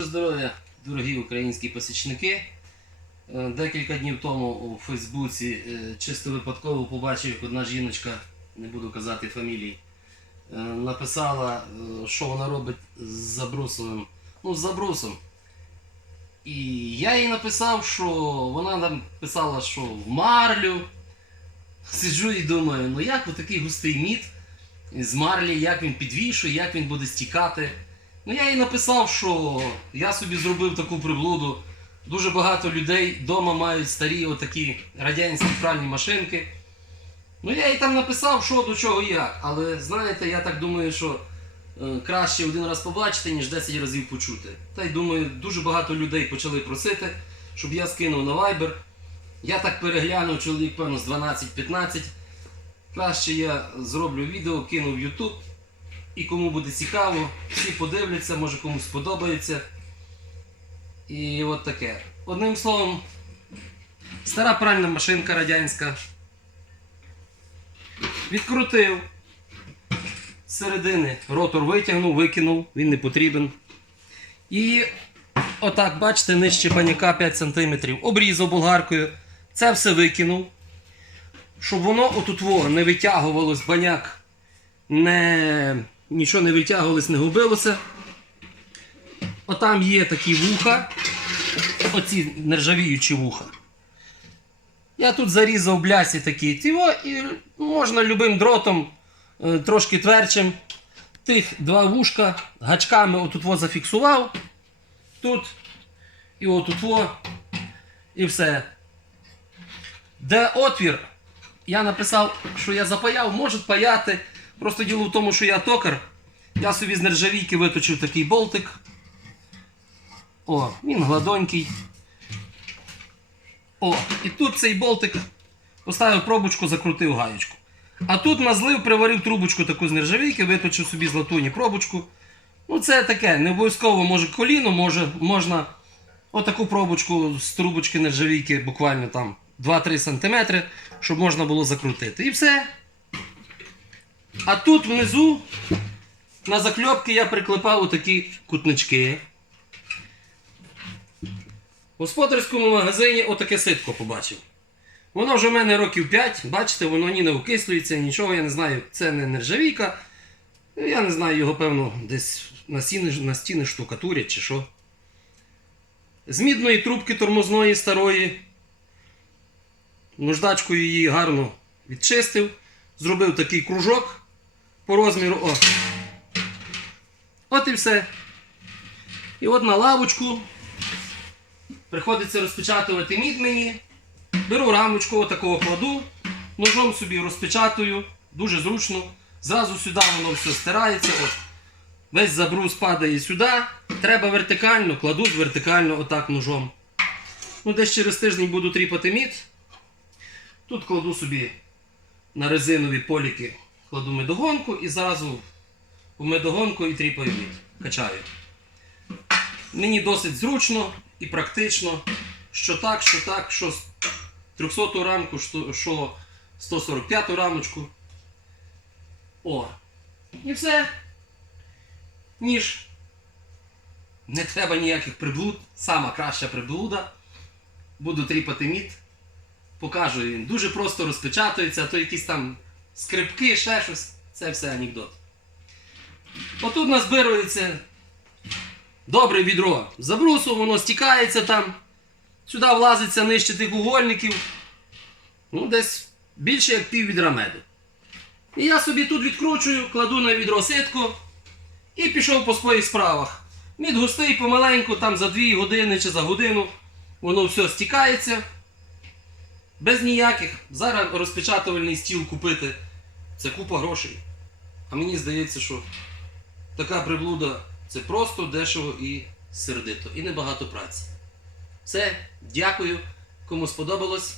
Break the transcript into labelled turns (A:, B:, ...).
A: Здоров'я, дорогі українські посічники. Е, Декілька днів тому у Фейсбуці е, чисто випадково побачив, як одна жіночка, не буду казати фамілії, е, написала, що вона робить з забрусовим. Ну, з забрусом. І я їй написав, що вона нам писала, що в марлю. Сиджу і думаю, ну як такий густий мід з марлі, як він підвішує, як він буде стікати. Ну я їй написав, що я собі зробив таку приблуду. Дуже багато людей вдома мають старі отакі радянські пральні машинки. Ну я їй там написав, що до чого як. Але знаєте, я так думаю, що е, краще один раз побачити, ніж 10 разів почути. Та й думаю, дуже багато людей почали просити, щоб я скинув на Viber. Я так переглянув чоловік, певно, з 12-15. Краще я зроблю відео, кину в YouTube. І кому буде цікаво, всі подивляться, може комусь сподобається. І от таке. Одним словом, стара пральна машинка радянська. Відкрутив. З середини ротор витягнув, викинув, він не потрібен. І отак, бачите, нижче паняка 5 см. Обрізав болгаркою. Це все викинув. Щоб воно отут не витягувалось баняк не, нічого не витягувалось, не губилося. Отам є такі вуха, оці нержавіючі вуха. Я тут зарізав блясі такі тіво, і можна любим дротом, е, трошки тверчим. Тих два вушка гачками отут во зафіксував. Тут і отут во. І все. Де отвір, я написав, що я запаяв, можуть паяти. Просто діло в тому, що я токар. Я собі з нержавійки виточив такий болтик. О, він гладонький. О, і тут цей болтик поставив пробочку, закрутив гаєчку. А тут назлив, приварив трубочку таку з нержавійки, виточив собі з латуні пробочку. Ну, це таке, не обов'язково може коліно, може, можна отаку пробочку з трубочки нержавійки, буквально там 2-3 см, щоб можна було закрутити. І все. А тут внизу на закльопки я приклепав отакі кутнички. В господарському магазині отаке ситко побачив. Воно вже в мене років 5, бачите, воно ні не окислюється, нічого, я не знаю, це не нержавійка. Я не знаю, його, певно, десь на стіни, на стіни штукатурять чи що. З мідної трубки тормозної старої. Наждачкою її гарно відчистив. Зробив такий кружок по розміру. О. От і все. І от на лавочку приходиться розпечатувати мід мені. Беру рамочку, отакого кладу, ножом собі розпечатую, дуже зручно. Зразу сюди воно все стирається. От. Весь забрус падає сюди. Треба вертикально, кладу вертикально отак ножом. Ну, десь через тиждень буду тріпати мід. Тут кладу собі на резинові поліки кладу медогонку і зразу в медогонку і тріпаю мід. Качаю. Мені досить зручно і практично, що так, що так, що 300 рамку, що, що 145 рамочку. О. І все. Ніж. Не треба ніяких приблуд. Сама краща приблуда. Буду тріпати мід. Покажу він. Дуже просто розпечатується, а то якісь там скрипки, ще щось. Це все анекдот. Отут назбирується добре відро. Забрусу, воно стікається там. Сюди влазиться нижче тих угольників. Ну, десь більше як пів відра меду. І я собі тут відкручую, кладу на відро ситку і пішов по своїх справах. Мід густий помаленьку, там за 2 години чи за годину воно все стікається. Без ніяких. Зараз розпечатувальний стіл купити. Це купа грошей. А мені здається, що така приблуда це просто дешево і сердито. І небагато праці. Все, дякую. Кому сподобалось,